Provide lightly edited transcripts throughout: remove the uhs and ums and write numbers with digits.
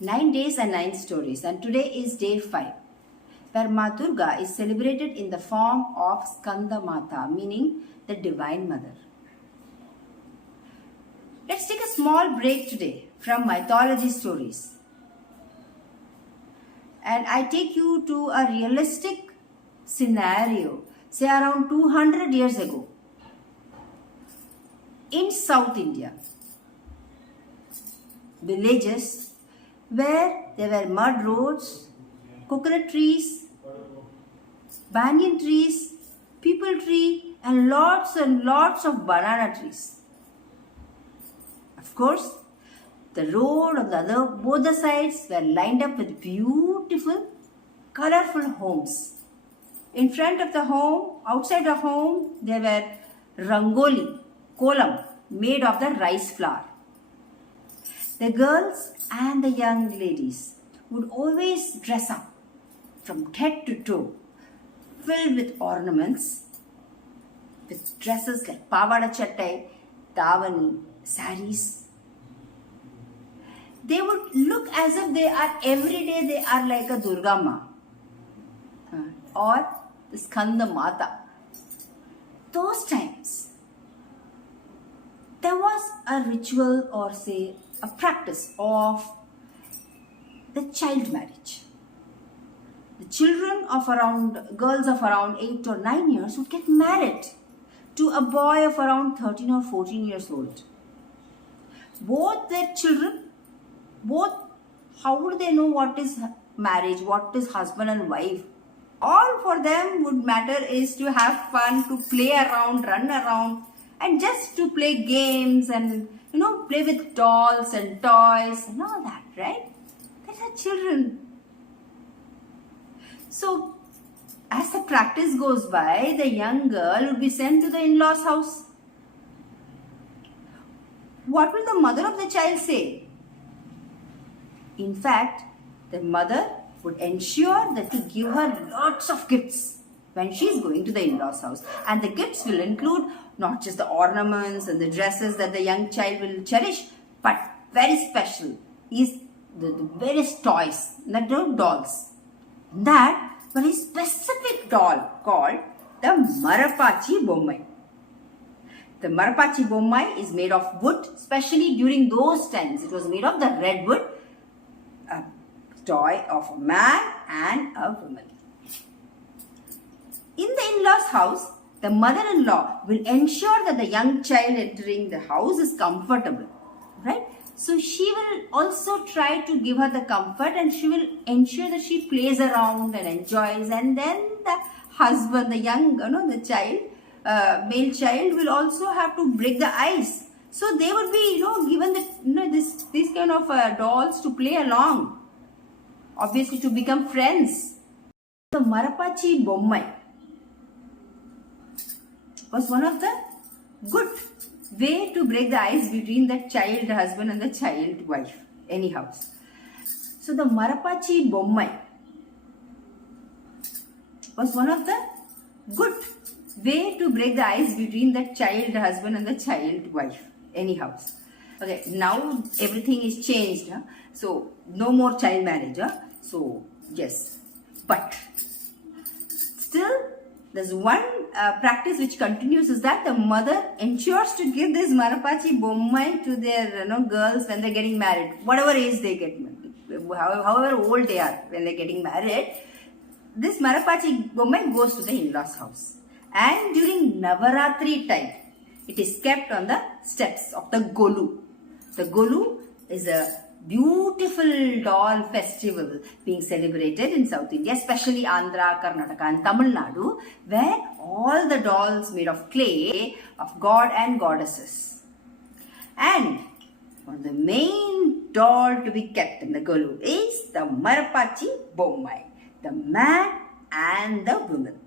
9 days and 9 stories, and today is day 5, where Ma Durga is celebrated in the form of Skanda Mata, meaning the Divine Mother. Let's take a small break today from mythology stories, and I take you to a realistic scenario, say around 200 years ago, in South India. Villages where there were mud roads, coconut trees, banyan trees, peepal tree, and lots of banana trees. Of course, the road on both the sides were lined up with beautiful, colorful homes. In front of the home, outside the home, there were rangoli, kolam, made of the rice flour. The girls and the young ladies would always dress up from head to toe, filled with ornaments, with dresses like pavada chattai, davani, saris. They would look as if every day they are like a Durga Ma or the Skanda Mata. Those times, there was a ritual or say a practice of the child marriage. The girls of around 8 or 9 years would get married to a boy of around 13 or 14 years old. Both their children, how would they know what is marriage, what is husband and wife? All for them would matter is to have fun, to play around, run around, and just to play games and play with dolls and toys and all that, right? These are children. So, as the practice goes by, the young girl would be sent to the in-laws' house. What will the mother of the child say? In fact, the mother would ensure that to give her lots of gifts when she is going to the in-laws' house. And the gifts will include not just the ornaments and the dresses that the young child will cherish, but very special is the various toys, not dolls. That very specific doll called the Marapachi Bommai. The Marapachi Bommai is made of wood, especially during those times. It was made of the red wood, a toy of a man and a woman. In the in-laws' house, the mother-in-law will ensure that the young child entering the house is comfortable, right? So she will also try to give her the comfort, and she will ensure that she plays around and enjoys. And then the husband, the the child, male child will also have to break the ice. So they would be, given these kind of dolls to play along, obviously to become friends. The Marapachi Bommai was one of the good way to break the ice between the child husband and the child wife, anyhow. So the Marapachi Bommai was one of the good way to break the ice between the child husband and the child wife, anyhow. Okay, now everything is changed. Huh? So no more child marriage. Huh? So yes, but still there's one practice which continues, is that the mother ensures to give this Marapachi Bommai to their girls when they're getting married, whatever age they get, however old they are when they're getting married. This Marapachi Bommai goes to the in-laws' house, and during Navaratri time, it is kept on the steps of the Golu. The Golu is a beautiful doll festival being celebrated in South India, especially Andhra, Karnataka and Tamil Nadu, where all the dolls made of clay of god and goddesses. And one of the main doll to be kept in the Golu is the Marapachi Bommai, the man and the woman,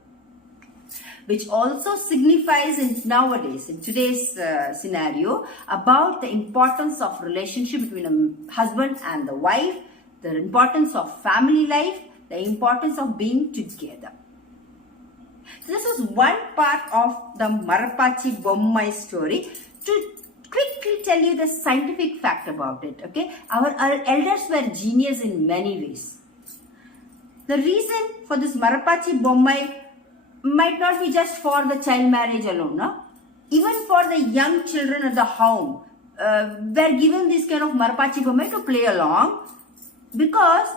which also signifies in today's scenario, about the importance of relationship between a husband and the wife, the importance of family life, the importance of being together. So this is one part of the Marapachi Bommai story to quickly tell you the scientific fact about it. Okay, our elders were genius in many ways. The reason for this Marapachi Bommai might not be just for the child marriage alone. No? Even for the young children at the home, were given this kind of Marapachi Bommai to play along, because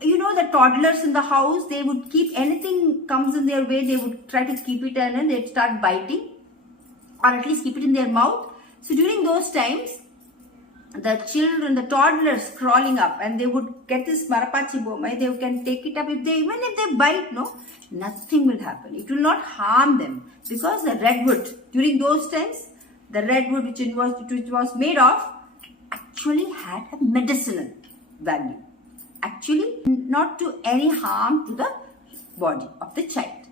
the toddlers in the house, they would keep anything comes in their way, they would try to keep it and then they'd start biting, or at least keep it in their mouth. So during those times, the children, the toddlers crawling up, and they would get this Marapachi Bommai, they can take it up. Even if they bite, nothing will happen. It will not harm them, because the redwood, during those times, the redwood which it was made of actually had a medicinal value. Actually, not to any harm to the body of the child.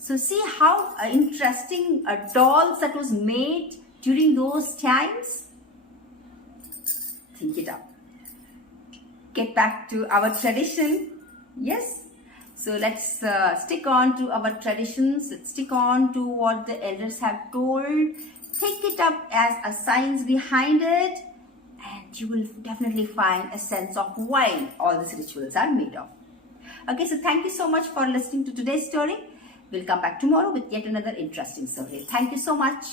So see how interesting dolls that was made during those times. Think it up. Get back to our tradition. Yes. So let's stick on to our traditions. Let's stick on to what the elders have told. Take it up as a science behind it, and you will definitely find a sense of why all these rituals are made of. Okay, so thank you so much for listening to today's story. We'll come back tomorrow with yet another interesting story. Thank you so much.